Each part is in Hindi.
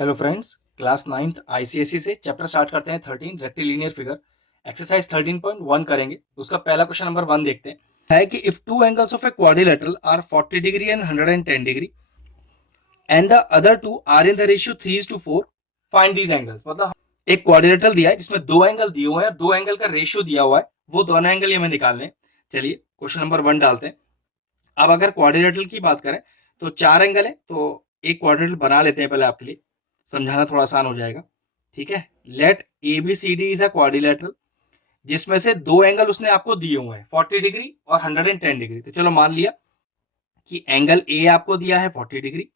Hello friends, class 9th ICSE से चैप्टर स्टार्ट करते हैं 13 रेक्टिलिनियर फिगर। एक्सरसाइज 13.1 करेंगे। उसका पहला क्वेश्चन नंबर 1 देखते हैं। है कि if two angles of a quadrilateral are 40 degree and 110 degree and the other two are in the ratio 3:4, find these angles. मतलब एक क्वाड्रिलेटरल दिया है जिसमें दो एंगल दिए हुए हैं, दो एंगल का रेशियो दिया हुआ है, वो दोनों एंगल हमें निकालने हैं। चलिए क्वेश्चन नंबर 1 डालते हैं। अब अगर क्वाड्रिलेटरल की बात करें तो चार एंगल है, तो एक क्वाड्रिलेटरल बना लेते हैं पहले, आपके लिए समझाना थोड़ा आसान हो जाएगा। ठीक है, let A B C D is a quadrilateral जिसमें से दो एंगल उसने आपको दिए हुए हैं 40 डिग्री और 110 डिग्री। तो चलो मान लिया कि एंगल ए आपको दिया है 40 डिग्री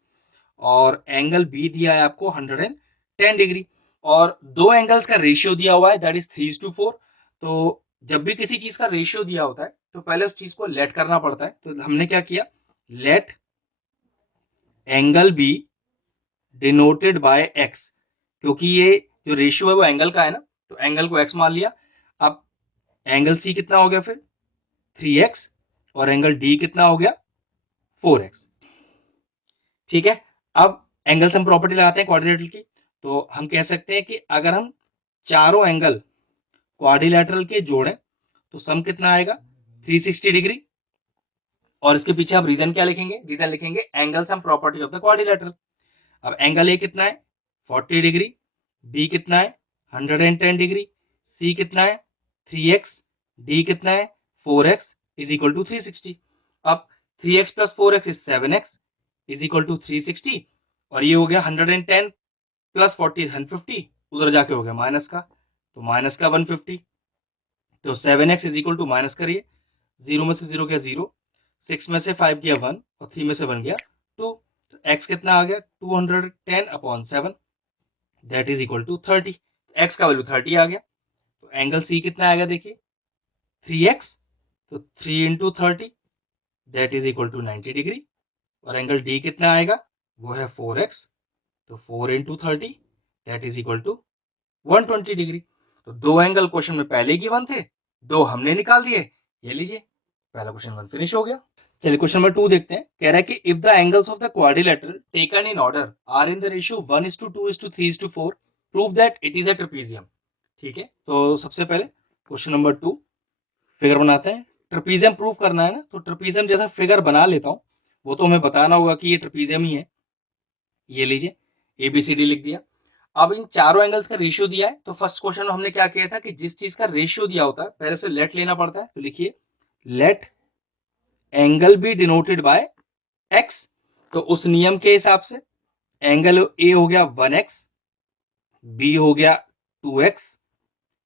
और एंगल बी दिया है आपको 110 डिग्री, और दो एंगल्स का रेशियो दिया हुआ है दैट इज 3:4। तो जब भी किसी चीज का रेशियो दिया होता है तो पहले उस चीज को लेट करना पड़ता है। तो हमने क्या किया, late angle B denoted by x, क्योंकि ये जो रेशियो है वो एंगल का है ना, तो एंगल को एक्स मान लिया। अब एंगल सी कितना हो गया फिर 3x, और एंगल डी कितना हो गया 4x। ठीक है, अब एंगल सम प्रॉपर्टी लगाते हैं क्वाड्रिलेटरल की। तो हम कह सकते हैं कि अगर हम चारों एंगल क्वाड्रिलेटरल के जोड़ें तो सम कितना आएगा 360 डिग्री। और इसके पीछे हम रीजन क्या लिखेंगे, रीजन लिखेंगे angle sum property of the quadrilateral. अब एंगल ए कितना है 40 डिग्री, बी कितना है 110 डिग्री, सी कितना है 3x, डी कितना है 4x इज इक्वल टू 360। अब 3x plus 4x is 7x is equal to 360, और ये हो गया 110 प्लस 40 150, उधर जाके हो गया माइनस का, तो माइनस का 150। तो 7x is equal to minus करिए, जीरो में से जीरो गया जीरो, 6 में से 5 गया 1 और 3 में से 1 गया 2। तो x कितना आ गया 210 upon 7 that is equal to 30। x का वैल्यू 30 आ गया। तो एंगल सी कितना आएगा देखिए 3x, तो 3 into 30 that is equal to 90 degree. और एंगल डी कितना आएगा, वो है 4x, तो 4 into 30 that is equal to 120 degree. तो दो एंगल क्वेश्चन में पहले गिवन थे, दो हमने निकाल दिए। ये लीजिए पहला क्वेश्चन 1 फिनिश हो गया। चलिए क्वेश्चन नंबर 2 देखते हैं। कह रहा है कि if the angles of the quadrilateral taken in order are in the ratio 1:2:3:4, prove that it is a trapezium. ठीक है, तो सबसे पहले क्वेश्चन नंबर 2 फिगर बनाते हैं। ट्रेपीजियम प्रूव करना है ना, तो ट्रेपीजियम जैसा फिगर बना लेता हूं। वो तो हमें बताना होगा कि ये ट्रेपीजियम ही है। ये लीजिए एबीसीडी लिख दिया। अब इन चारों एंगल्स का रेशियो दिया है, तो फर्स्ट क्वेश्चन में हमने क्या किया था कि जिस चीज का रेशियो दिया होता है पहले उसे लेट लेना पड़ता है। तो लिखिए late angle B denoted by x. तो उस नियम के हिसाब से एंगल ए हो गया 1x, बी हो गया 2x,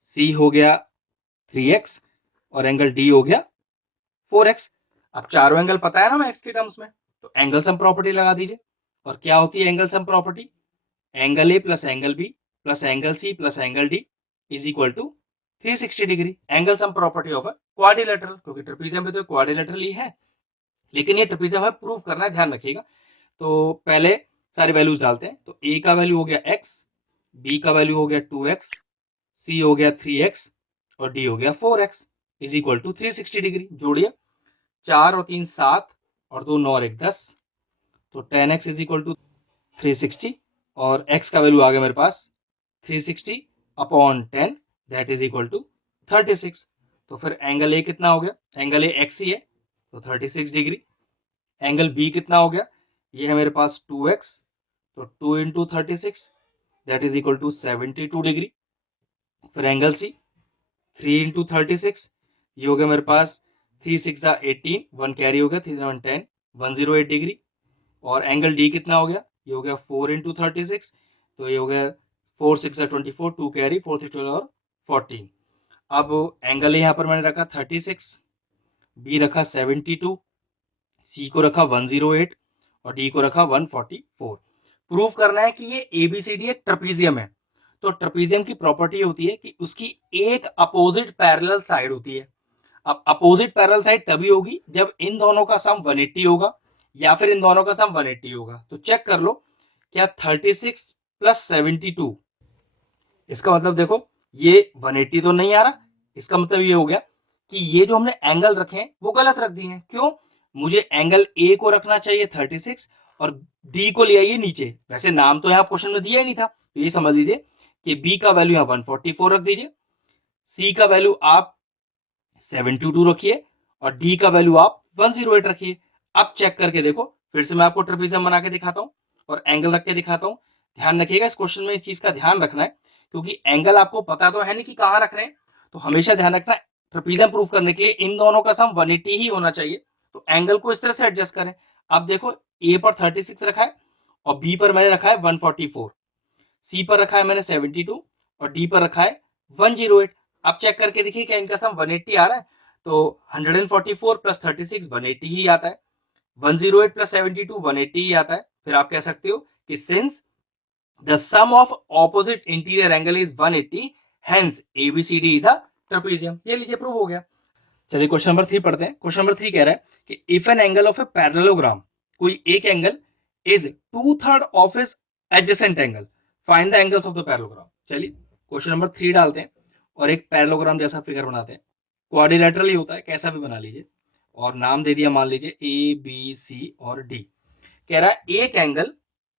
सी हो गया 3x, और एंगल डी हो गया 4x। अब चारों एंगल पता है ना मैं एक्स के टर्म्स में, तो एंगल सम प्रॉपर्टी लगा दीजिए। और क्या होती है angle sum property, angle A plus angle B plus angle C plus angle D is equal to 360 degree. Angle sum property of quadrilateral, क्योंकि ट्रेपीजियम भी तो क्वाड्रिलेटरल ही है, लेकिन ये ट्रेपीजियम है प्रूव करना है, ध्यान रखिएगा। तो पहले सारी वैल्यूज डालते हैं। तो ए का वैल्यू हो गया x, बी का वैल्यू हो गया 2x, सी हो गया 3x, और डी हो गया 4x is equal to 360 degree. जोड़िए 4 और 3 7, और 2 9 और 1 10, तो 10x इज इक्वल टू 360, और x का वैल्यू आ गया मेरे पास 360 upon 10 that is equal to 36। तो फिर एंगल ए कितना हो गया, एंगल ए एक्स ही है, तो 36 डिग्री। एंगल बी कितना हो गया, ये है मेरे पास 2x, तो 2 into 36 that is equal to 72 degree. फिर एंगल सी 3 इंटू 36, ये हो गया मेरे पास 3 6 18, 1 कैरी हो गया 3 7 10, 108 डिग्री। और एंगल डी कितना हो गया, ये हो गया 4 इंटू 36, तो ये हो गया 4 6 24, 2 कैरी 4 6 12 और 14। अब एंगल यहाँ पर मैंने रखा 36, बी रखा 72, सी को रखा 108, और डी को रखा 144। प्रूफ करना है कि ये एबीसीडी एक ट्रेपीजियम है। तो ट्रेपीजियम की प्रॉपर्टी होती है कि उसकी एक अपोजिट पैरेलल साइड होती है। अब अपोजिट पैरेलल साइड तभी होगी जब इन दोनों का सम 180 होगा, या फिर इन दोनों का सम 180 होगा। तो चेक कर लो, क्या 36 प्लस 72, इसका मतलब देखो ये 180 तो नहीं आ रहा। इसका मतलब ये हो गया कि ये जो हमने एंगल रखे हैं वो गलत रख दिए हैं। क्यों, मुझे एंगल ए को रखना चाहिए 36 और डी को ले आइए नीचे। वैसे नाम तो यहाँ क्वेश्चन में दिया ही नहीं था, तो ये समझ लीजिए कि बी का वैल्यू यहाँ 144 रख दीजिए, सी का वैल्यू आप 72 रखिए और डी का वैल्यू आप 108 रखिए। अब चेक करके देखो, फिर से मैं आपको ट्रेपेजियम बना के दिखाता हूं और एंगल रख के दिखाता हूं। ध्यान रखिएगा, इस क्वेश्चन में इस चीज का ध्यान रखना है, क्योंकि एंगल आपको पता तो है नहीं कि कहां रखना है, तो हमेशा ध्यान रखना है ट्रेपेजियम प्रूफ करने के लिए इन दोनों का सम 180 ही होना चाहिए। तो एंगल को इस तरह से एडजस्ट करें। अब देखो, ए पर 36 रखा है और बी पर मैंने रखा है 144, सी पर रखा है मैंने 72 और डी पर रखा है 108। अब चेक करके देखिए क्या इनका सम 180 आ रहा है, तो 144 प्लस 36 180 ही आता है, 108 प्लस 72 180 ही आता है। फिर आप कह सकते हो कि since the sum of opposite interior angle is 180 hence ABCD is a trapezium. ये लीजिए प्रूव हो गया। चलिए क्वेश्चन नंबर 3 पढ़ते हैं। क्वेश्चन नंबर 3 कह रहा है कि if an angle of a parallelogram, कोई एक angle is 2/3 of is adjacent angle, find the angles of the parallelogram. चलिए क्वेश्चन नंबर 3 डालते हैं और एक पैरेललोग्राम जैसा फिगर बनाते हैं। क्वाड्रिलेटरल ही होता है, कैसा भी बना लीजिए, और नाम दे दिया मान लीजिए ए बी सी और डी। कह रहा है एक एंगल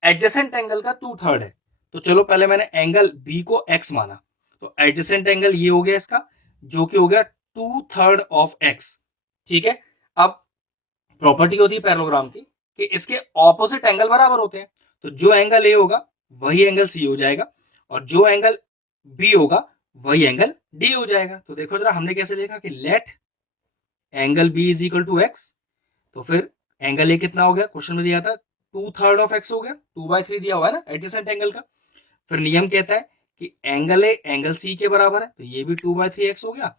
एडजेसेंट एंगल का 2/3 है। तो चलो पहले मैंने एंगल बी को एक्स माना, तो एडजेसेंट एंगल ये हो गया इसका, जो कि हो गया 2/3 ऑफ एक्स। ठीक है। अब प्रॉपर्टी होती है पैरेललोग्राम की कि इसके ऑपोजिट एंगल बराबर होते हैं, तो जो एंगल ए होगा वही एंगल सी हो जाएगा और जो एंगल बी होगा वही एंगल डी हो जाएगा। तो देखो जरा, हमने कैसे देखा कि let angle B is equal to x, तो फिर एंगल ए कितना हो गया, क्वेश्चन में दिया था 2/3 ऑफ एक्स हो गया, 2/3 दिया हुआ है ना एडजेसेंट एंगल का। फिर नियम कहता है कि एंगल ए एंगल सी के बराबर है, तो ये भी 2/3 एक्स हो गया,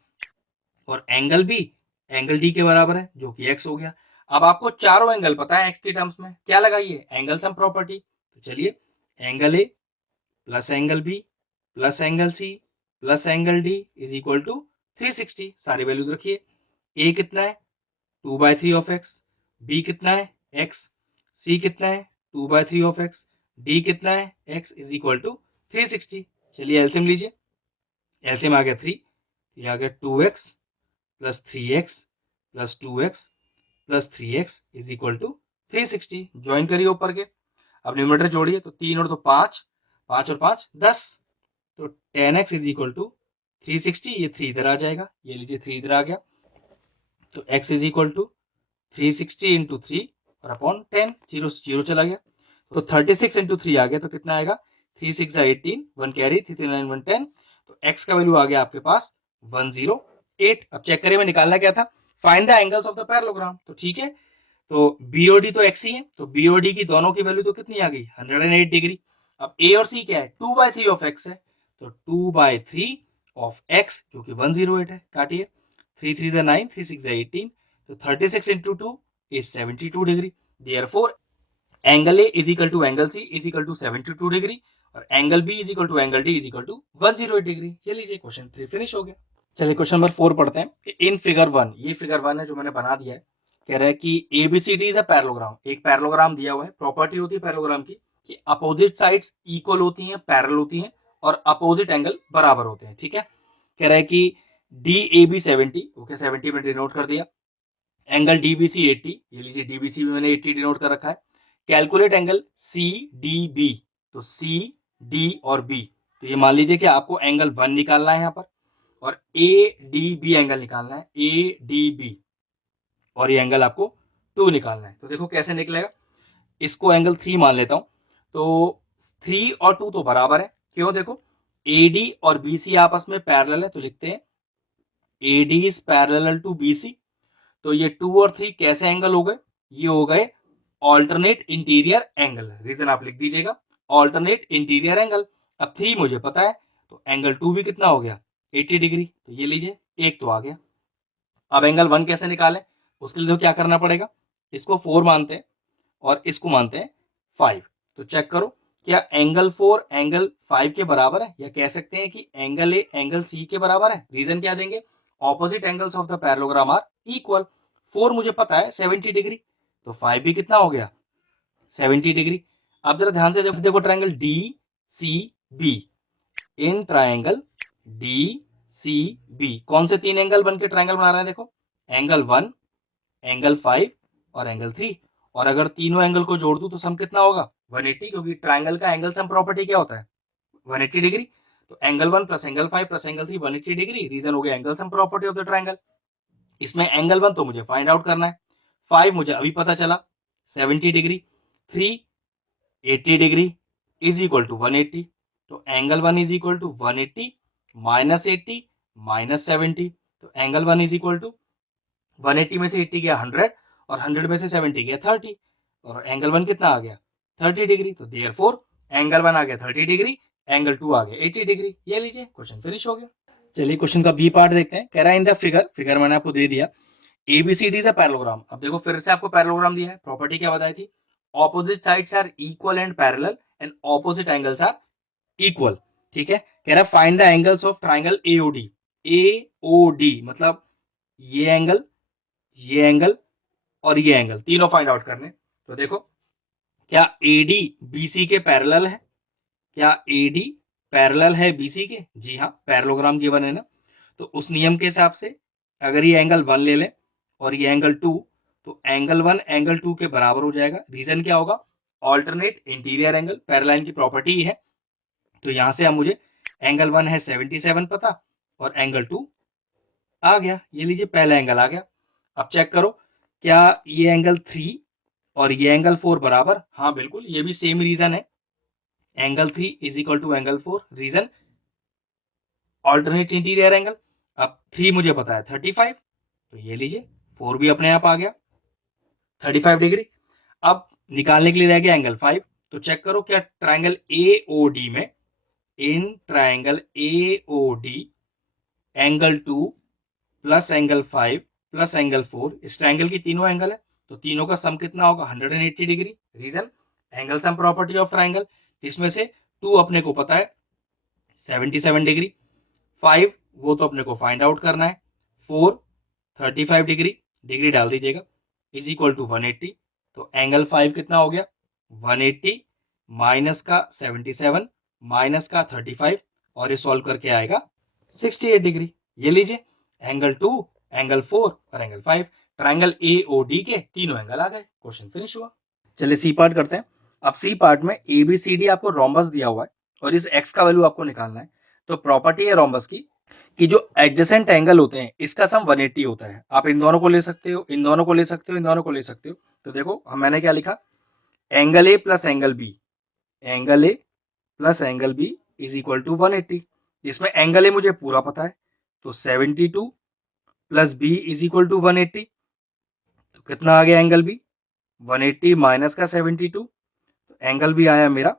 और एंगल बी एंगल डी के बराबर है जो कि एक्स हो गया। अब आपको चारों एंगल पता है एक्स के टर्म्स में, क्या लगाइए, एंगल सम प्रॉपर्टी। तो चलिए, angle A plus angle B plus angle C plus angle D is equal to 360। सारी वैल्यूज रखिए। ए कितना है 2/3 ऑफ एक्स, बी कितना है एक्स, सी कितना है 2/3 ऑफ एक्स, डी कितना है एक्स इज इक्वल टू 360। चलिए एलसीएम लीजिए। एलसीएम आ गया 3, ये आ गया 2x plus 3x plus 2x plus 3x is equal to 360। Join करिए ऊपर के। अब न्यूमरेटर जोड़िए, तो 3 और 2 5, 5 और 5 10, तो 10x इज इक्वल टू 360। ये 3 इधर आ जाएगा, ये लीजिए 3 इधर आ गया, तो x is equal to 360 into 3 और अपॉन 10, जीरो जीरो चला गया, तो 36 इंटू 3 आ गया, तो कितना आएगा 3 6 18, 1 कैरी 3 3 9 1 10, तो x का वैल्यू आ गया आपके पास 108। अब चेक करिए, मैं निकालना क्या था, find the angles of the parallelogram. तो ठीक है, तो बीओडी तो एक्स ही है, तो बीओडी की दोनों की वैल्यू तो कितनी आ गई 108 डिग्री। अब ए और सी क्या है 2/3 ऑफ एक्स है, तो 2/3 ऑफ एक्स जो कि 108 है। काटिए, 3 3 9, 3 6 18, तो 36 into 2 is 72 degree. Therefore angle A is equal to angle C is equal to 72 degree और angle B is equal to angle D is equal to 108 degree. ये लीजिए क्वेश्चन 3 फिनिश हो गया। चलिए क्वेश्चन नंबर 4 पढ़ते हैं। इन फिगर 1, ये फिगर 1 है जो मैंने बना दिया है। कह रहा है कि एबीसीडी इज अ पैरेललोग्राम, एक पैरेललोग्राम दिया हुआ है। प्रॉपर्टी होती है पैरेललोग्राम की कि अपोजिट साइड्स इक्वल होती हैं, पैरेलल होती हैं और अपोजिट एंगल बराबर होते हैं। ठीक है। कह रहा है कि डी ए बी 70, ओके 70 में डिनोट कर दिया, एंगल डीबीसी 80, ये लीजिए डीबीसी में मैंने 80 डिनोट कर रखा है। Calculate angle C D B, तो सी डी और बी, तो ये मान लीजिए कि आपको एंगल 1 निकालना है यहाँ पर और ए डी बी एंगल निकालना है, ए डी बी, और ये एंगल आपको 2 निकालना है। तो देखो कैसे निकलेगा, इसको एंगल 3 मान लेता हूं, तो 3 और 2 तो बराबर है, क्यों, देखो एडी और बीसी आपस में पैरेलल है, तो लिखते हैं AD is parallel to BC. तो ये 2 और 3 कैसे एंगल हो गए, ये हो गए ऑल्टरनेट इंटीरियर एंगल। रीजन आप लिख दीजिएगा, ऑल्टरनेट इंटीरियर एंगल। अब 3 मुझे पता है, तो एंगल 2 भी कितना हो गया 80 डिग्री, तो ये लीजिए एक तो आ गया। अब एंगल 1 कैसे निकालें, उसके लिए तो क्या करना पड़ेगा, इसको 4 मानते हैं और इसको मानते हैं 5। तो चेक करो, क्या एंगल 4 एंगल 5 के बराबर है, या कह सकते हैं कि एंगल ए एंगल सी के बराबर है। रीजन क्या देंगे, opposite angles of the parallelogram are equal. 4 मुझे पता है 70 डिग्री, तो 5 भी कितना हो गया 70 डिग्री। अब जरा ध्यान से देखो, triangle D C B, in triangle D C B कौन से 3 एंगल बनके ट्रायंगल बना रहे हैं, देखो एंगल 1, एंगल 5 और एंगल 3, और अगर तीनों एंगल को जोड़ दूं तो सम कितना होगा 180, क्योंकि ट्राइंगल का एंगल सम प्रॉपर्टी क्या होता है 180 डिग्री। तो angle 1 plus angle 5 plus angle 3 180 degree, reason हो गया angle sum property of the triangle. इसमें एंगल 1 तो मुझे फाइंड आउट करना है, 5 मुझे अभी पता चला 70 degree, 3 80 degree is equal to 180। तो angle 1 is equal to 180 minus 80 minus 70। तो एंगल 1 इज इक्वल टू 180 में से 80 गया 100 और 100 में से 70 गया 30, और एंगल 1 कितना आ गया 30 डिग्री। तो देयरफॉर एंगल 1 आ गया 30 डिग्री, एंगल 2 आ गया 80 डिग्री। ये लीजिए क्वेश्चन फिनिश हो गया। चलिए क्वेश्चन का बी पार्ट देखते हैं। कह रहा है इन द फिगर मैंने आपको दे दिया एबीसीडी इज अ पैरेललोग्राम। अब देखो फिर से आपको पैरेललोग्राम दिया है, प्रॉपर्टी क्या बताई थी opposite sides are equal and parallel and opposite angles are equal. ठीक है, कह रहा है find the angles of triangle AOD. AOD मतलब ये एंगल और ये एंगल तीनों फाइंड आउट करने। तो देखो क्या एडी बीसी के पैरेलल है, क्या एडी पैरेलल है बीसी के, जी हाँ पैरेललोग्राम गिवन है ना। तो उस नियम के हिसाब से अगर ये एंगल 1 ले लें और ये एंगल 2, तो एंगल 1 एंगल 2 के बराबर हो जाएगा। रीजन क्या होगा ऑल्टरनेट इंटीरियर एंगल, पैरेलल की प्रॉपर्टी ही है। तो यहां से अब मुझे एंगल 1 है 77 पता और एंगल 2 आ गया। ये लीजिए पहला एंगल आ गया। अब चेक करो क्या ये एंगल 3 और ये एंगल 4 बराबर, हाँ बिल्कुल ये भी सेम रीजन है, angle 3 is equal to angle 4, reason alternate interior angle. अब 3 मुझे पता है 35, तो ये लीजिए 4 भी अपने आप आ गया 35 डिग्री। अब निकालने के लिए रह गया एंगल 5। तो चेक करो क्या ट्राइंगल एओडी में, in triangle AOD angle 2 plus angle 5 plus angle 4, इस ट्राइंगल की तीनों एंगल है तो तीनों का सम कितना होगा 180 degree. Reason angle sum property of triangle. इसमें से 2 अपने को पता है 77 डिग्री, 5 वो तो अपने को फाइंड आउट करना है, 4 35 डिग्री, डिग्री डाल दीजिएगा इज इक्वल टू 180। तो एंगल 5 कितना हो गया 180 माइनस का 77 माइनस का 35 और ये सॉल्व करके आएगा 68 डिग्री। ये लीजिए एंगल 2 एंगल 4 और एंगल 5 ट्राइंगल एओडी के तीनों एंगल आ गए। क्वेश्चन फिनिश हुआ। चलिए सी पार्ट करते हैं। अब सी पार्ट में एबीसीडी आपको रोम्बस दिया हुआ है और इस एक्स का वैल्यू आपको निकालना है। तो प्रॉपर्टी है रोम्बस की कि जो एडजेसेंट एंगल होते हैं इसका सम 180 होता है। आप इन दोनों को ले सकते हो, इन दोनों को ले सकते हो, इन दोनों को ले सकते हो। तो देखो मैंने क्या लिखा angle A plus angle B, angle A plus angle B is equal to 180। जिसमें एंगल ए मुझे पूरा पता है तो 72 plus B is equal to 180। तो कितना आ गया एंगल बी 180 माइनस का 72, तो एंगल भी आया मेरा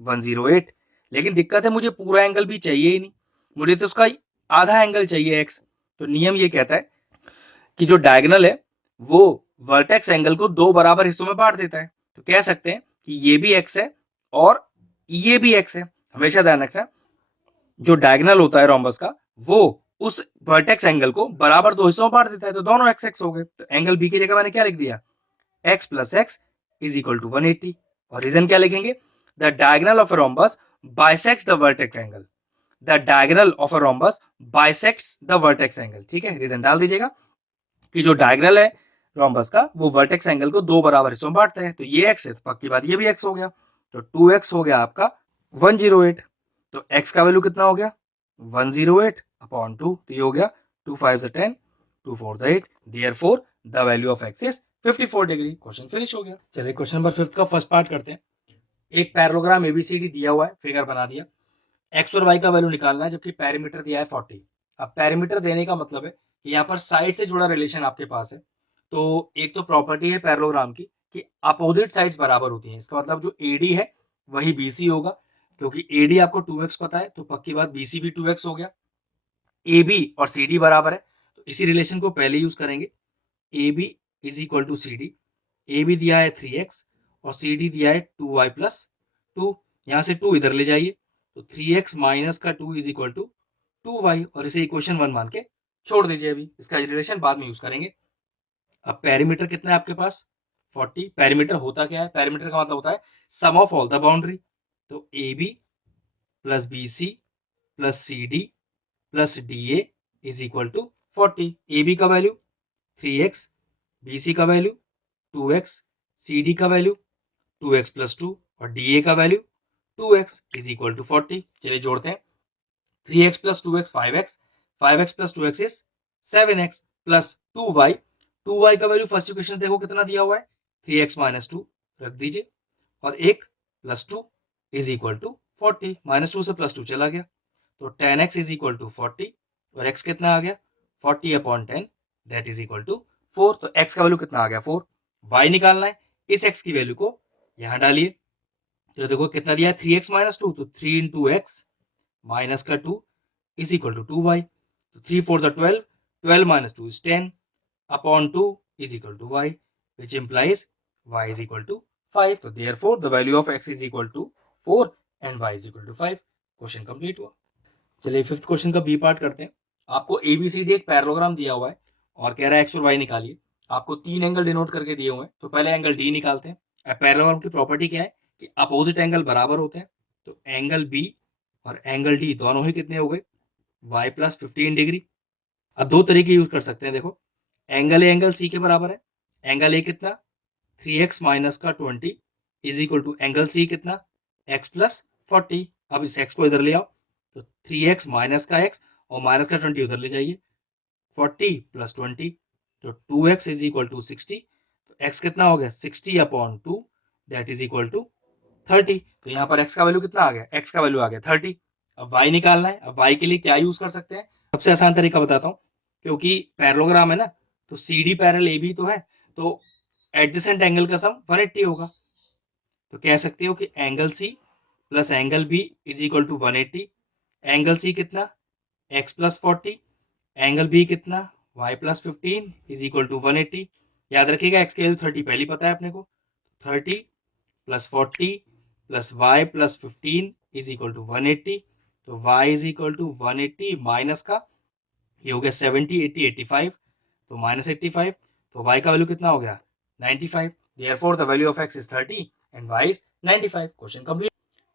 108। लेकिन दिक्कत है मुझे पूरा एंगल भी चाहिए ही नहीं, मुझे तो उसका आधा एंगल चाहिए एक्स। तो नियम ये कहता है कि जो डायगोनल है वो वर्टेक्स एंगल को दो बराबर हिस्सों में बांट देता है। तो कह सकते हैं कि ये भी एक्स है और ये भी एक्स है। हमेशा ध्यान रखना जो डायगोनल होता है रोम्बस का वो उस वर्टेक्स एंगल को बराबर दो हिस्सों में बांट देता है, तो दोनों एक्स एक्स हो गए। तो एंगल बी की जगह मैंने क्या लिख दिया x plus x is equal to 180। और रीजन क्या लिखेंगे the diagonal of a rhombus bisects the vertex angle, the diagonal of a rhombus bisects the vertex angle. ठीक है, रीजन डाल दीजिएगा कि जो डायगोनल है रोम्बस का वो वर्टेक्स एंगल को दो बराबर हिस्सों में बांटते हैं। तो ये x है तो पक्की बात ये भी x हो गया, तो 2x हो गया आपका 108। तो x का वैल्यू कितना हो गया 108 अपॉन 2, तो ये हो गया 2 5 10 2 4 8, therefore the value of x is 54 degree. Question finish हो गया। चलिए क्वेश्चन नंबर 5 का फर्स्ट पार्ट करते हैं। एक पैरेललोग्राम एबीसीडी दिया हुआ है, फिगर बना दिया, एक्स और वाई का वैल्यू निकालना है जबकि पैरामीटर दिया है 40। अब पैरामीटर देने का मतलब है कि यहाँ पर साइड से जुड़ा रिलेशन आपके पास है। तो एक तो प्रॉपर्टी है पैरेललोग्राम की कि अपोजिट साइड्स बराबर होती हैं। इसका मतलब जो एडी है वही बीसी होगा, क्योंकि एडी आपको 2x पता है तो पक्की बात बीसी भी 2x हो गया। ए बी और सी डी बराबर है तो इसी रिलेशन को पहले यूज करेंगे, A B is equal to C D. A B दिया है 3x और सी डी दिया है 2y प्लस 2, यहां से 2 इधर ले जाइए तो 3x माइनस का 2 इज इक्वल टू 2y और इसे इक्वेशन 1 मान के छोड़ दीजिए। अभी इसका रिलेशन बाद में यूज करेंगे। अब पेरीमीटर कितना है आपके पास 40। पेरीमीटर होता क्या है, पेरीमीटर का मतलब होता है sum of all the boundary. तो A B plus B C plus C D plus D A is equal to 40। A B का वैल्यू 3x, बी सी का वैल्यू 2x, सी डी का वैल्यू 2x प्लस 2 और डी ए का value 2x is equal to 40। चलिए जोड़ते हैं, 3x plus 2x 5x, 5x plus 2x is 7x plus 2y, 2y का वैल्यू फर्स्ट इक्वेशन देखो कितना दिया हुआ है 3x माइनस 2 रख दीजिए और एक plus 2 is equal to 40, minus 2 से प्लस 2 चला गया तो 10x इज इक्वल टू 40 और x कितना आ गया 40 upon 10 that is equal to 4। तो x का वैल्यू कितना आ गया 4। y निकालना है, इस x की वैल्यू को यहां डालिए। तो देखो कितना दिया है 3x माइनस 2 तो 3 इंटू एक्स माइनस का 2 इज इक्वल टू 2y। तो 3 4 the 12, 12 minus 2 is 10 upon 2 is equal to y, which implies y is equal to 5। तो therefore the value of x is equal to 4 and y is equal to 5। Question complete हुआ। चलिए फिफ्थ क्वेश्चन का बी पार्ट करते हैं। आपको एबीसीडी एक पैरेललोग्राम दिया हुआ है और कह रहा है एक्स और वाई निकालिए। आपको तीन एंगल डिनोट करके दिए हुए हैं, तो पहले एंगल डी निकालते हैं। पैरेललोग्राम की प्रॉपर्टी क्या है कि अपोजिट एंगल बराबर होते हैं। तो एंगल बी और एंगल डी दोनों ही कितने हो गए y प्लस 15 डिग्री। अब दो तरीके यूज कर सकते हैं, देखो एंगल ए एंगल सी के बराबर है। एंगल ए कितना 3x माइनस का 20 is equal to angle C कितना x प्लस 40। अब इस x को इधर ले आओ तो 3x माइनस का x और माइनस का 20 उधर ले जाइए 40 प्लस 20 तो 2x इज इक्वल टू 60। तो x कितना हो गया 60 upon 2 that is equal to 30। तो यहाँ पर x का वैल्यू कितना आ गया, x का वैल्यू आ गया 30। अब y निकालना है। अब y के लिए क्या यूज कर सकते हैं, सबसे आसान तरीका बताता हूँ। क्योंकि पैरेललोग्राम है ना, तो C D parallel A B तो है, तो एडजेसेंट एंगल का सम 180 होगा। तो कह सकते हो कि angle C plus angle B is equal to 180। Angle C कितना x प्लस 40, एंगल बी कितना y plus 15 is equal to 180। याद रखिएगा x की वैल्यू 30 पहले पता है अपने को, 30 plus 40 plus y plus 15 is equal to 180। तो y is equal to 180 minus का ये हो गया 70 80 85 तो माइनस 85। तो y का वैल्यू कितना हो गया 95। Therefore the value of x is 30 and y is 95। Question complete.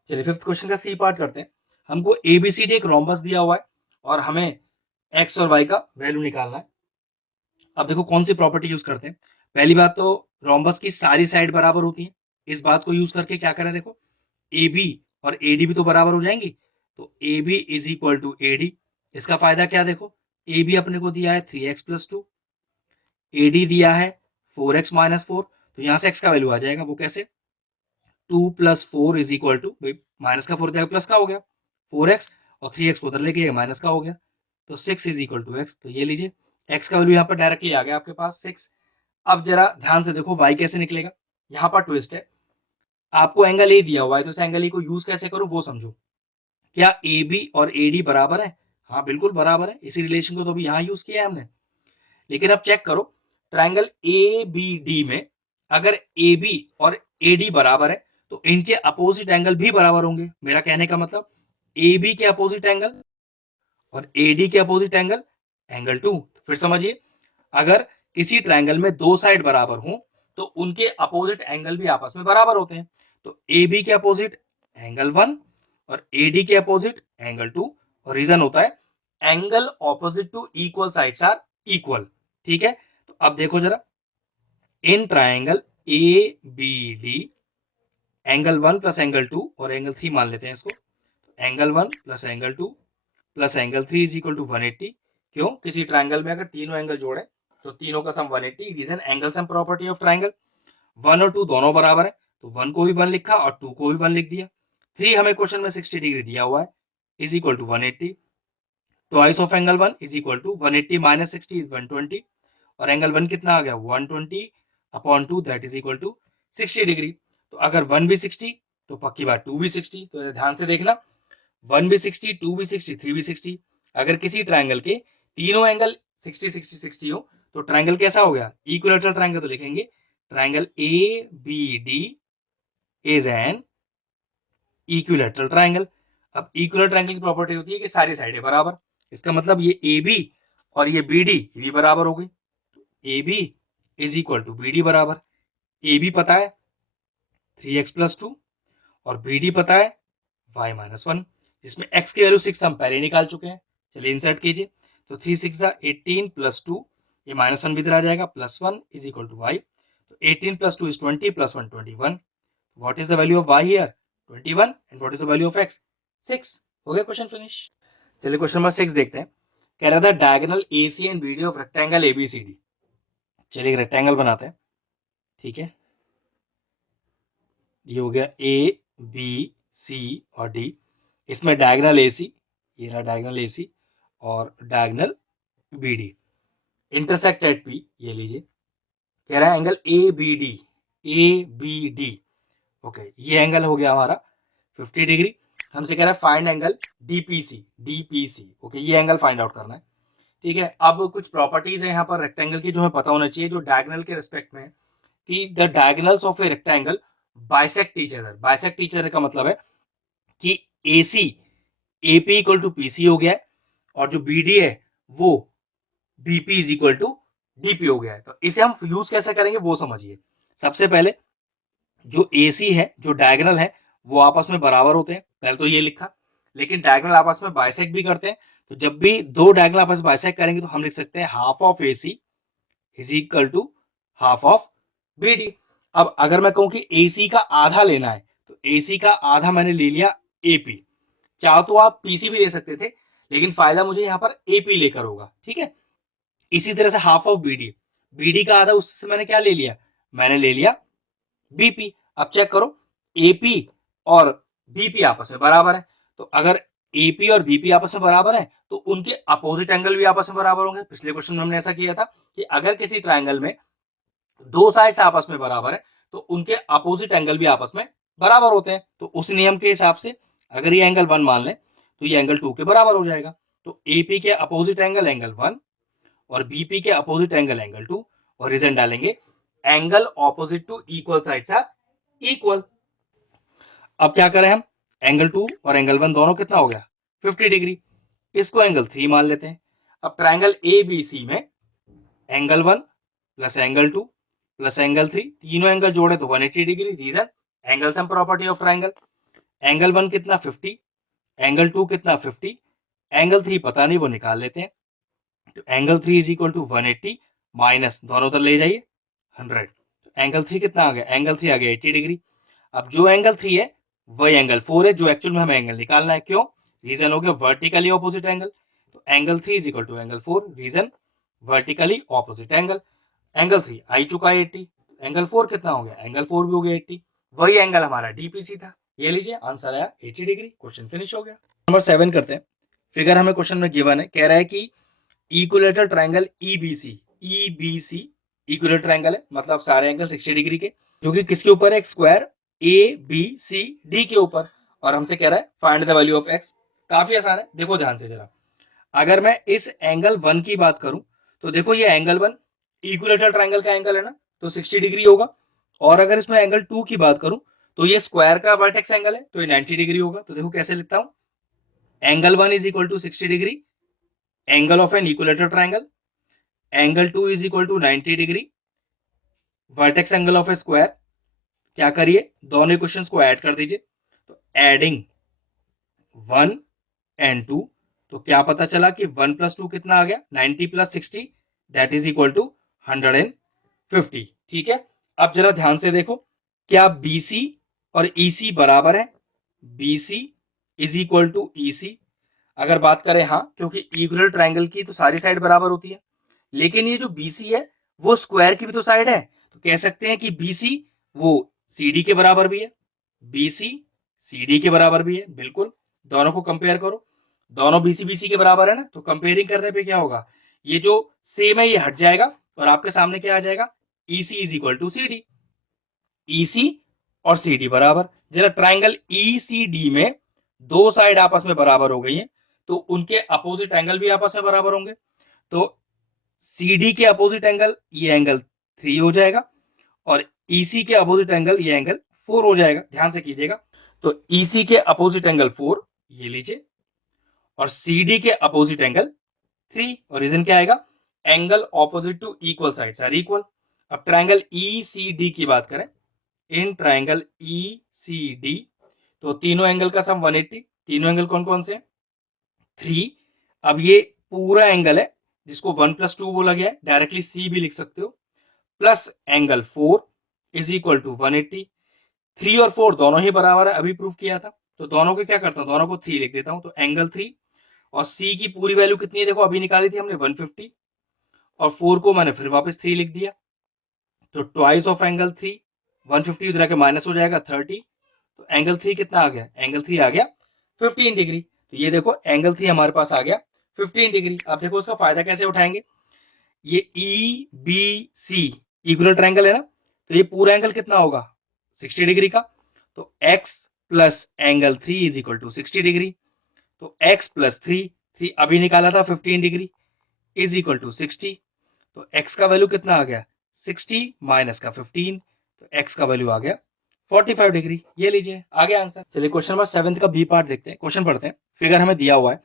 चलिए फिफ्थ क्वेश्चन का सी पार्ट करते हैं। हमको एबीसीडी एक रोम्बस दिया हुआ है और हमें x और y का वैल्यू निकालना है। अब देखो कौन सी प्रॉपर्टी यूज करते हैं। पहली बात तो रोम्बस की सारी साइड बराबर होती है। इस बात को यूज करके क्या करें, देखो ए बी और ए डी भी तो बराबर हो जाएंगी। तो A B is equal to A D. इसका फायदा क्या, देखो ए बी अपने को दिया है 3x प्लस 2, ए डी दिया है 4x माइनस 4। तो यहां से x का वैल्यू आ जाएगा, वो कैसे 2 plus 4 is equal to minus का 4 दिया प्लस का हो गया 4x और 3x को उधर लेके माइनस का हो गया तो 6 इज इक्वल टू x। तो ये लीजिए x का वैल्यू यहाँ पर डायरेक्टली आ गया आपके पास 6। अब जरा ध्यान से देखो y कैसे निकलेगा। यहाँ पर ट्विस्ट है, आपको एंगल ए दिया हुआ है तो इस एंगल ए को यूज कैसे करूं वो समझो। क्या ए बी और ए डी बराबर है, हाँ बिल्कुल बराबर है, इसी रिलेशन को तो अभी यहाँ यूज किया है हमने। लेकिन अब चेक करो ट्रायंगल ए बी डी में अगर ए बी और ए डी बराबर है तो इनके अपोजिट एंगल भी बराबर होंगे। मेरा कहने का मतलब ए बी के अपोजिट एंगल और ए डी के अपोजिट एंगल एंगल 2। फिर समझिए, अगर किसी ट्रायंगल में दो साइड बराबर हो तो उनके अपोजिट एंगल भी आपस में बराबर होते हैं। तो ए बी के अपोजिट एंगल 1 और ए डी के अपोजिट एंगल 2। और रीजन होता है angle opposite to equal sides are equal. ठीक है, तो अब देखो जरा in triangle A B D angle 1 plus angle 2 और एंगल 3 मान लेते हैं इसको। Angle 1 plus angle 2 plus angle 3 is equal to 180। क्यों, किसी ट्रायंगल में अगर तीनों एंगल जोड़े तो तीनों का sum 180। Reason angle sum property of triangle. 1 और 2 दोनों बराबर है तो 1 को भी 1 लिखा और 2 को भी 1 लिख दिया। 3 हमें क्वेश्चन में 60 डिग्री दिया हुआ है is equal to 180। Twice of angle 1 is equal to 180 minus 60 is 120 और एंगल 1 कितना आ गया 120 upon 2 that is equal to 60 degree. तो अगर 1 भी 60 तो पक्की बात 2 भी 60। तो ध्यान से देखना 1 भी 60 2 भी 60 3 भी 60। अगर किसी ट्रायंगल के तीनों एंगल 60 60 60 हो तो ट्रायंगल कैसा हो गया इक्विलैटरल ट्रायंगल। तो लिखेंगे triangle A B D is an equilateral triangle. अब इक्विलैटरल ट्रायंगल की प्रॉपर्टी होती है कि सारी साइडें बराबर। इसका मतलब ये ए बी और ये बी डी भी बराबर हो गई। A B is equal to B D बराबर ए बी पता है 3x प्लस 2 और बी डी पता है y माइनस 1, जिसमें x की वैल्यू 6 हम पहले निकाल चुके हैं। चलिए इंसर्ट कीजिए तो 3 6 18 प्लस 2 ये माइनस 1 भी इधर आ जाएगा plus 1 is equal to y। तो 18 plus 2 is 20 plus 1 21. What is the value of y here? 21. And what is the value of x? 6. हो गया क्वेश्चन फिनिश। चलिए क्वेश्चन नंबर 6 देखते हैं। कह रहा था diagonal AC and BD of rectangle ABCD। चलिए एक रेक्टेंगल बनाते हैं, ठीक है। ये हो गया A B C और D। इसमें डायगोनल AC, ये रहा डायगोनल AC और diagonal BD। Intersect at P, ये लीजिए। कह रहा है एंगल ABD। ओके, ये एंगल हो गया हमारा 50 डिग्री। हमसे कह रहा है फाइंड एंगल DPC। ओके, ये एंगल फाइंड आउट करना है, ठीक है। अब कुछ प्रॉपर्टीज है यहाँ पर रेक्टेंगल की जो हमें पता होना चाहिए, जो डायगोनल के रिस्पेक्ट में है, कि the diagonals of a rectangle bisect each other. Bisect each other का मतलब है कि AC AP equal to PC हो गया है और जो BD है वो BP is equal to DP हो गया है। तो इसे हम यूज कैसे करेंगे वो समझिए। सबसे पहले जो AC है, जो डायगोनल है, वो आपस में बराबर होते हैं, पहले तो ये लिखा। लेकिन डायगोनल आपस में बाइसेक्ट भी करते हैं, तो जब भी दो डायगोनल आपस में बाइसेक्ट करेंगे तो हम लिख सकते हैं half of AC is equal to half of BD। अब अगर मैं कहूं कि AC का आधा लेना है, तो AC का आधा मैंने ले लिया AP। चाहो तो आप PC भी ले सकते थे, लेकिन फायदा मुझे यहां पर AP लेकर होगा, ठीक है। इसी तरह से हाफ ऑफ BD का आधा, उससे मैंने क्या ले लिया, मैंने ले लिया BP। अब चेक करो, AP और BP आपस में बराबर है, तो अगर AP और BP आपस में बराबर है तो उनके अपोजिट एंगल भी आपस में बराबर होंगे। पिछले क्वेश्चन में हमने ऐसा किया था कि अगर किसी ट्रायंगल में दो साइड्स आपस में बराबर है तो उनके अपोजिट एंगल भी आपस में बराबर होते हैं। तो उस नियम के हिसाब से अगर ये एंगल 1 मान लें तो ये एंगल 2 के बराबर हो जाएगा। तो AP के अपोजिट एंगल 1 और BP के अपोजिट एंगल 2, और रीजन डालेंगे angle opposite to equal sides are equal. अब क्या करें हम, एंगल 2 और एंगल 1 दोनों कितना हो गया 50 डिग्री, इसको एंगल 3 मान लेते हैं। अब ट्रायंगल ABC में angle 1 plus angle 2 plus angle 3, तीनों एंगल जोड़े तो 180 degree. Reason angle sum property of triangle. Angle 1 कितना 50, एंगल 2 कितना 50, एंगल 3 पता नहीं, वो निकाल लेते हैं। तो angle 3 is equal to 180 minus, दोनों तरफ ले जाइए 100। तो एंगल 3 कितना आ गया, एंगल 3 आ गया 80 डिग्री। अब जो एंगल 3 है वही एंगल 4 है, जो एक्चुअल में हमें एंगल निकालना है। क्यों, रीजन हो गया वर्टिकली ऑपोजिट एंगल। तो angle 3 is equal to angle 4, reason vertically opposite angle. Angle 3 आई चुका है 80, एंगल 4 कितना हो गया, एंगल 4 भी हो गया 80। वही एंगल हमारा DPC था। ये लीजिए आंसर आया 80 डिग्री। क्वेश्चन फिनिश हो गया। नंबर 7 करते हैं। फिगर हमें क्वेश्चन में गिवन है, कह रहा है कि equilateral triangle EBC equilateral triangle है, मतलब सारे एंगल 60 डिग्री के, जो कि किसके ऊपर है, एक स्क्वायर ABCD के ऊपर। और हमसे कह रहा है find the value of x। काफी आसान है, देखो ध्यान से जरा। अगर मैं इस एंगल 1 की बात करूं तो देखो ये एंगल 1 इक्विलेटरल ट्रायंगल का एंगल है ना, तो 60 डिग्री होगा। और अगर इसमें एंगल 2 की बात करूं तो ये स्क्वायर का वर्टेक्स एंगल है, तो ये 90 डिग्री होगा। तो देखो कैसे लिखता हूं, angle 1 is equal to 60 degree angle of an equilateral triangle, angle 2 is equal to 90 degree vertex angle of a square. क्या करिए, दोनों इक्वेशंस को ऐड कर दीजिए। तो एडिंग 1 एंड 2, तो क्या पता चला कि 1 प्लस 2 कितना आ गया, 90 plus 60, that is equal to 150। ठीक है, अब जरा ध्यान से देखो, क्या BC और EC बराबर है, BC is equal to EC। अगर बात करें हाँ, क्योंकि इक्विलेटरल ट्रायंगल की तो सारी साइड बराबर होती है, लेकिन ये जो BC है वो स्क्वायर की भी तो साइड है, तो कह सकते हैं कि BC वो CD के बराबर भी है, BC CD के बराबर भी है। बिल्कुल, दोनों को कंपेयर करो, दोनों BC BC के बराबर है ना, तो कंपेयरिंग करने पे क्या होगा, ये जो सेम है ये हट जाएगा और आपके सामने क्या आ जाएगा, EC is equal to CD। EC और CD बराबर, जरा ट्राइंगल ECD में दो साइड आपस में बराबर हो गई हैं, तो उनके अपोजिट एंगल भी आपस में बराबर होंगे। तो CD के अपोजिट एंगल ये एंगल 3 हो जाएगा और EC के अपोजिट एंगल ये एंगल 4 हो जाएगा। ध्यान से कीजिएगा, तो EC के अपोजिट एंगल 4 ये लीजिए और CD के अपोजिट एंगल 3, और रीजन क्या आएगा, angle opposite to equal sides are equal. अब ट्राइंगल ECD की बात करें, इन ट्राइंगल ECD तो तीनों एंगल का सम 180। तीनों एंगल कौन कौन से, 3। अब ये पूरा एंगल है जिसको 1 प्लस 2 बोला गया है, डायरेक्टली C भी लिख सकते हो, plus angle 4 is equal to 180। 3 और 4 दोनों ही बराबर है, अभी प्रूफ किया था, तो दोनों को क्या करता हूं, दोनों को 3 लिख देता हूं। तो एंगल 3 और सी की पूरी वैल्यू कितनी है, देखो अभी निकाली थी हमने 150, और 4 को मैंने फिर वापस 3 लिख दिया। तो ट्वाइस ऑफ एंगल 3, 150 इधर आके माइनस हो जाएगा 30, तो एंगल 3 कितना आ गया, एंगल 3 आ गया 15 डिग्री। तो ये देखो एंगल 3 हमारे पास आ गया 15 डिग्री। अब देखो इसका फायदा कैसे उठाएंगे, ये E B C equal triangle है ना, तो ये पूरा एंगल कितना होगा 60 डिग्री का। तो x plus angle 3 is equal to 60 degree. तो x प्लस 3 अभी निकाला था 15 डिग्री इज इक्वल टू 60। तो x का वैल्यू कितना आ गया 60 माइनस का 15, तो x का वैल्यू आ गया 45 डिग्री। ये लीजिए आ गया आंसर। चलिए क्वेश्चन नंबर 7 का बी पार्ट देखते हैं। क्वेश्चन पढ़ते हैं। फिगर हमें दिया हुआ है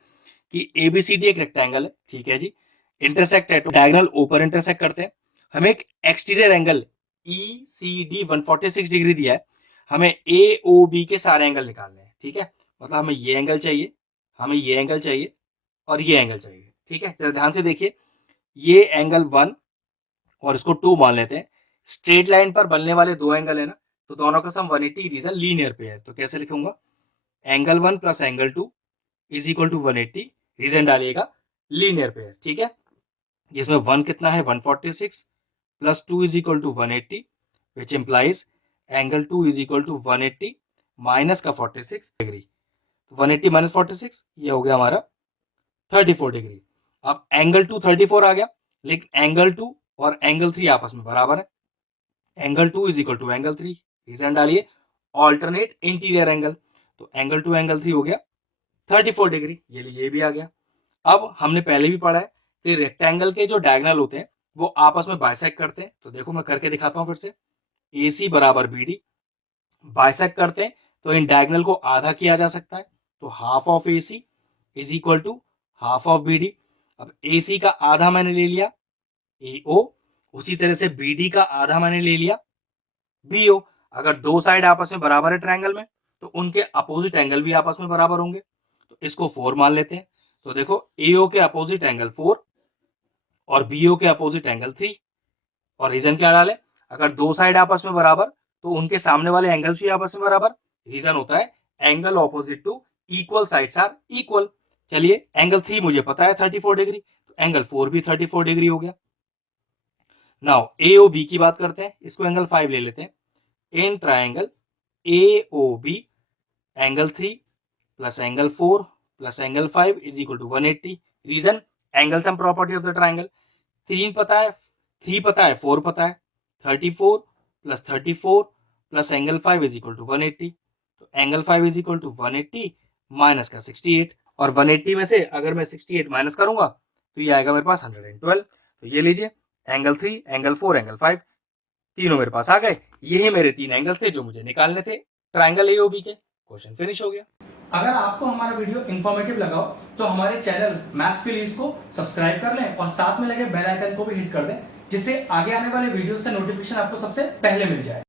कि एबीसीडी एक रेक्टेंगल है, ठीक है जी, इंटरसेक्ट है, तो डायगोनल ऊपर इंटरसेक्ट करते हैं। हमें एक एक्सटीरियर एंगल ईसीडी 146 डिग्री दिया है, हमें ए ओ बी के सारे एंगल निकालने हैं, ठीक है। मतलब हमें ये एंगल चाहिए, हमें ये एंगल चाहिए, और ये एंगल चाहिए, ठीक है। जरा ध्यान से देखिए, ये एंगल 1 और इसको 2 मान लेते हैं। स्ट्रेट लाइन पर बनने वाले दो एंगल है ना, तो दोनों का सम 180, रीजन लीनियर पे है। तो कैसे लिखूंगा, angle 1 plus angle 2 is equal to 180, reason डालिएगा लीनियर पे है, ठीक है। जिसमें 1 कितना है 146 plus 2 is equal to 180, which implies angle 2 is equal to 180 minus का 46 डिग्री। 180 माइनस 46 ये हो गया हमारा 34 डिग्री। अब एंगल 2 34 आ गया, लेकिन एंगल 2 और एंगल 3 आपस में बराबर है। Angle 2 is equal to angle 3, reason डालिए ऑल्टरनेट इंटीरियर एंगल। तो एंगल 2 एंगल 3 हो गया 34 डिग्री, ये लीजिए ये भी आ गया। अब हमने पहले भी पढ़ा है कि रेक्टेंगल के जो डायगोनल होते हैं वो आपस में बाइसेक्ट करते हैं। तो देखो मैं करके दिखाता हूं फिर से। AC बराबर BD बाइसेक्ट करते हैं, तो इन डायगोनल को आधा किया जा सकता है। तो half of AC is equal to half of BD। अब AC का आधा मैंने ले लिया AO, उसी तरह से BD का आधा मैंने ले लिया BO। अगर दो साइड आपस में बराबर है ट्रायंगल में, तो उनके अपोजिट एंगल भी आपस में बराबर होंगे। तो इसको 4 मान लेते हैं। तो देखो AO के अपोजिट एंगल 4 और BO के अपोजिट एंगल 3, और रीजन क्या डाले, अगर दो साइड आपस में बराबर तो उनके सामने वाले एंगल्स भी आपस में बराबर। रीजन होता है angle opposite to equal sides are equal. चलिए एंगल 3 मुझे पता है 34 डिग्री, तो एंगल 4 भी 34 डिग्री हो गया। नाउ AOB की बात करते हैं, इसको एंगल 5 ले लेते हैं। In triangle AOB angle 3 plus angle 4 plus angle 5 is equal to 180। Reason angle sum property of the triangle. 3 पता है, 3 पता है, 4 पता है, 34 plus 34 plus angle 5 is equal to 180। तो angle 5 is equal to 180 minus का 68, और 180 में से अगर मैं 68 माइनस करूंगा तो ये आएगा मेरे पास 112। तो ये लीजिए एंगल 3 एंगल 4 एंगल 5 तीनों मेरे पास आ गए। यही मेरे 3 एंगल थे जो मुझे निकालने थे ट्रायंगल AOB के। क्वेश्चन फिनिश हो गया। अगर आपको हमारा वीडियो इंफॉर्मेटिव लगा हो तो हमारे चैनल मैथ्स प्लीज को सब्सक्राइब कर लें और साथ में लगे बेल आइकन को भी हिट कर दें, जिससे आगे आने वाले वीडियोस का नोटिफिकेशन आपको सबसे पहले मिल जाए।